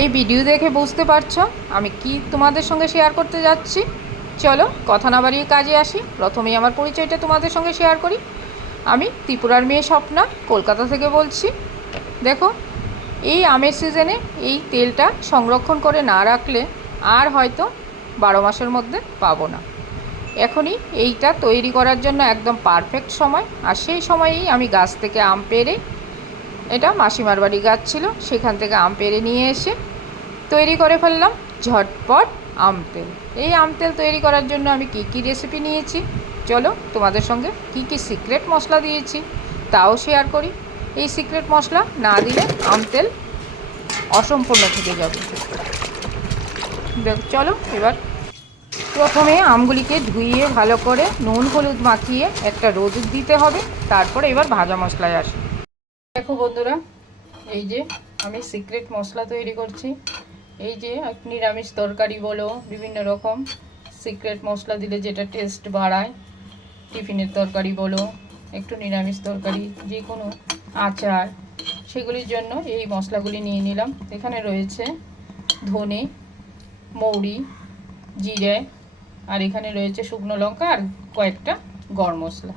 এই ভিডিও দেখে বুঝতে পারছো আমি কি তোমাদের সঙ্গে শেয়ার করতে যাচ্ছি। চলো কথা না বাড়িয়ে কাজে আসি। প্রথমেই আমার পরিচয়টা তোমাদের সঙ্গে শেয়ার করি। আমি ত্রিপুরার মেয়ে স্বপ্না, কলকাতা থেকে বলছি। দেখো, এই আমের সিজনে এই তেলটা সংরক্ষণ করে না রাখলে আর হয়তো 12 মাসের মধ্যে পাবো না। এখনই এইটা তৈরি করার জন্য একদম পারফেক্ট সময়। আর সেই সময়েই আমি গাছ থেকে আম পেড়ে, এটা মাসিমার বাড়ি গাছ ছিল, সেখান থেকে আম পেড়ে নিয়ে এসে তৈরি করে ফেললাম ঝটপট আম তেল। এই আম তেল তৈরি করার জন্য আমি কি রেসিপি নিয়েছি, চলো তোমাদের সঙ্গে কি সিক্রেট মশলা দিয়েছি তাও শেয়ার করি। এই সিক্রেট মশলা না দিলে আম তেল অসম্পূর্ণ থেকে যাবে। চলো এবার প্রথমে আমগুলিকে ধুইয়ে ভালো করে নুন হলুদ মাখিয়ে একটা রোদ দিতে হবে। তারপরে এবার ভাজা মশলায় আসি। দেখো বন্ধুরা, এই যে আমি সিক্রেট মশলা তৈরি করছি। এই যে নিরামিষ তরকারি বলো, বিভিন্ন রকম সিক্রেট মশলা দিলে যেটা টেস্ট বাড়ায়, টিফিনের তরকারি বলো, একটু নিরামিষ তরকারি, যে কোনো আচার, সেগুলির জন্য এই মশলাগুলি নিয়ে নিলাম। এখানে রয়েছে ধনে, মৌরি, জিরে, আর এখানে রয়েছে শুকনো লঙ্কা আর কয়েকটা গরম মশলা।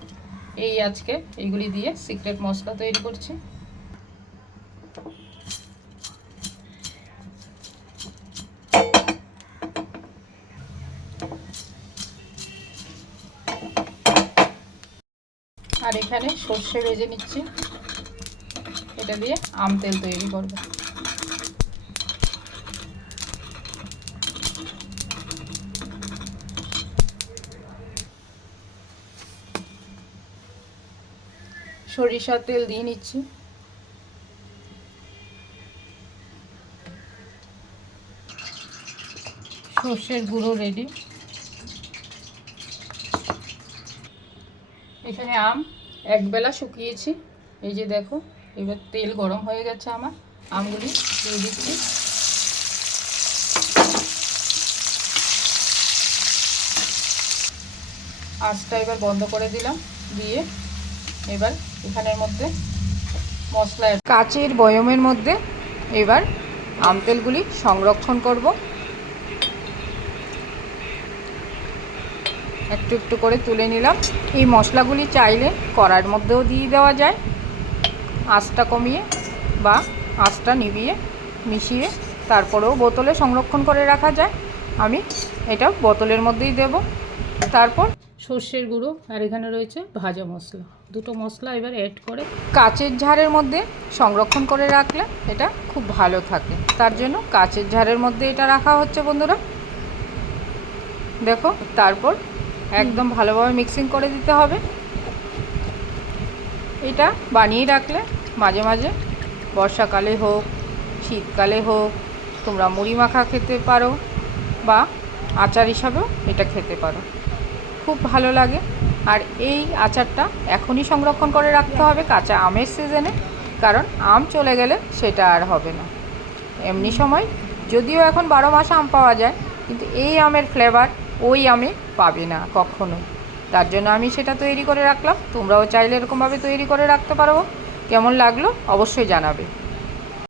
এই আজকে এইগুলি দিয়ে সিক্রেট মশলা তৈরি করছি। আর এখানে সর্ষে ভেজে নিচ্ছি, এটা দিয়ে আম তেল তৈরি করব। সরিষার তেল দিয়ে নিচ্ছি। সর্ষের গুঁড়ো রেডি। এখানে আম একবেলা শুকিয়েছি, এই যে দেখো। এবার তেল গরম হয়ে গেছে, আমার আমগুলি দিয়ে দিচ্ছি। আঁচটা এবার বন্ধ করে দিলাম, দিয়ে এবার এখানের মধ্যে মশলা, কাচের বয়মের মধ্যে এবার আম তেলগুলি সংরক্ষণ করব। একটু একটু করে তুলে নিলাম। এই মশলাগুলি চাইলে কড়ার মধ্যেও দিয়ে দেওয়া যায়, আঁচটা কমিয়ে বা আঁচটা নিভিয়ে মিশিয়ে তারপরেও বোতলে সংরক্ষণ করে রাখা যায়। আমি এটা বোতলের মধ্যেই দেব। তারপর সর্ষের গুঁড়ো আর এখানে রয়েছে ভাজা মশলা, দুটো মশলা এবার অ্যাড করে কাচের ঝাড়ের মধ্যে সংরক্ষণ করে রাখলে এটা খুব ভালো থাকে। তার জন্য কাচের ঝাড়ের মধ্যে এটা রাখা হচ্ছে বন্ধুরা। দেখো, তারপর একদম ভালোভাবে মিক্সিং করে দিতে হবে। এটা বানিয়ে রাখলে মাঝে মাঝে, বর্ষাকালে হোক শীতকালে হোক, তোমরা মুড়ি মাখা খেতে পারো বা আচার হিসাবেও এটা খেতে পারো, খুব ভালো লাগে। আর এই আচারটা এখনই সংরক্ষণ করে রাখতে হবে কাঁচা আমের সিজনে, কারণ আম চলে গেলে সেটা আর হবে না। এমনি সময় যদিও এখন 12 মাস আম পাওয়া যায়, কিন্তু এই আমের ফ্লেভার ওই আমে পাবে না কখনোই। তার জন্য আমি সেটা তৈরি করে রাখলাম। তোমরাও চাইলে এরকমভাবে তৈরি করে রাখতে পারো। কেমন লাগলো অবশ্যই জানাবে।